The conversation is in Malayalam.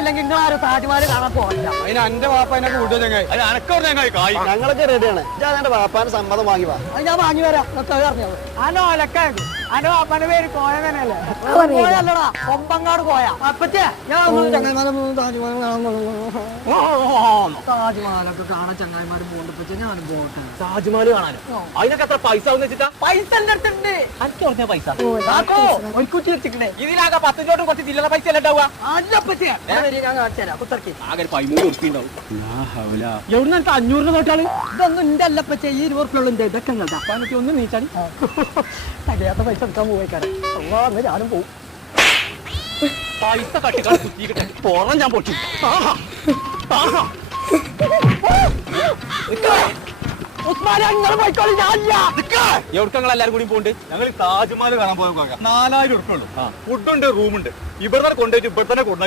ഇല്ലെങ്കിൽ നിങ്ങൾ ആരും താജ്മഹൽ കാണാൻ പോകില്ല. അതിന് എന്റെ വാപ്പ എന്നെ കൂടുതൽ ചങ്ങായി ഞങ്ങളൊക്കെ റെഡിയാണ്. ഞാൻ എന്റെ വാപ്പാന്റെ സമ്മതം വാങ്ങി വാ. അത് ഞാൻ വാങ്ങി വരാം. അറിഞ്ഞത് അനോ അലക്കായിരുന്നു. അനോ അപ്പന്റെ പേര് കോയ തന്നെയല്ലേ? കോയല്ലടാ, കൊമ്പങ്ങാട് കോയ. അപ്പച്ചേ ഞാൻ താജ്മഹലൊക്കെ കാണാൻ ചങ്ങായിമാര് പോകണ്ടപ്പച്ചേ ഞാനും പോകട്ടെ. താജ്മഹൽ കാണാനോ? അതിനൊക്കെ എത്ര പൈസ വെച്ചിട്ടാ? പൈസ എന്റെ അടുത്തുണ്ട്. എനിക്ക് പറഞ്ഞ പൈസ ഒരു കുറ്റി വെച്ചിട്ടേ ഇതിനാകെ 10 രൂപ കുറച്ച് ചില്ലറ പൈസ അല്ല ഉണ്ടാവുക. അല്ലപ്പച്ചേ ഞാൻ കാണിച്ചു തരാം. കുത്തർക്കി ആകെ 13 ഉറുപ്പിക ഉണ്ടാവും. എവിടെ 500 നോട്ടാള് ഇതൊന്നും എന്റെ അല്ലപ്പച്ചേ. ഈ 20 ഉറുപ്പിക ഉണ്ട്. ഇതൊക്കെ കേട്ടാ ഒന്ന് നീച്ചാടി തകയാത്ത പൈസ എടുക്കാൻ പോയിക്കാരെ. ഞാനും പോവും. പൈസ കട്ടിക്കാട് കുത്തിക്കിട്ടെ പോറാൻ ഞാൻ പൊട്ടി. എവിടക്കങ്ങൾ എല്ലാരും കൂടി പോണ്ട്? ഞങ്ങൾ താജ്മഹൽ കാണാൻ പോയ 4000 ഉറുപ്പിക ഉള്ളൂ. ഫുഡുണ്ട്, റൂമുണ്ട്. ഇവിടെ കൊണ്ടുപോയിട്ട് ഇവിടെ തന്നെ കൊണ്ടാക്കി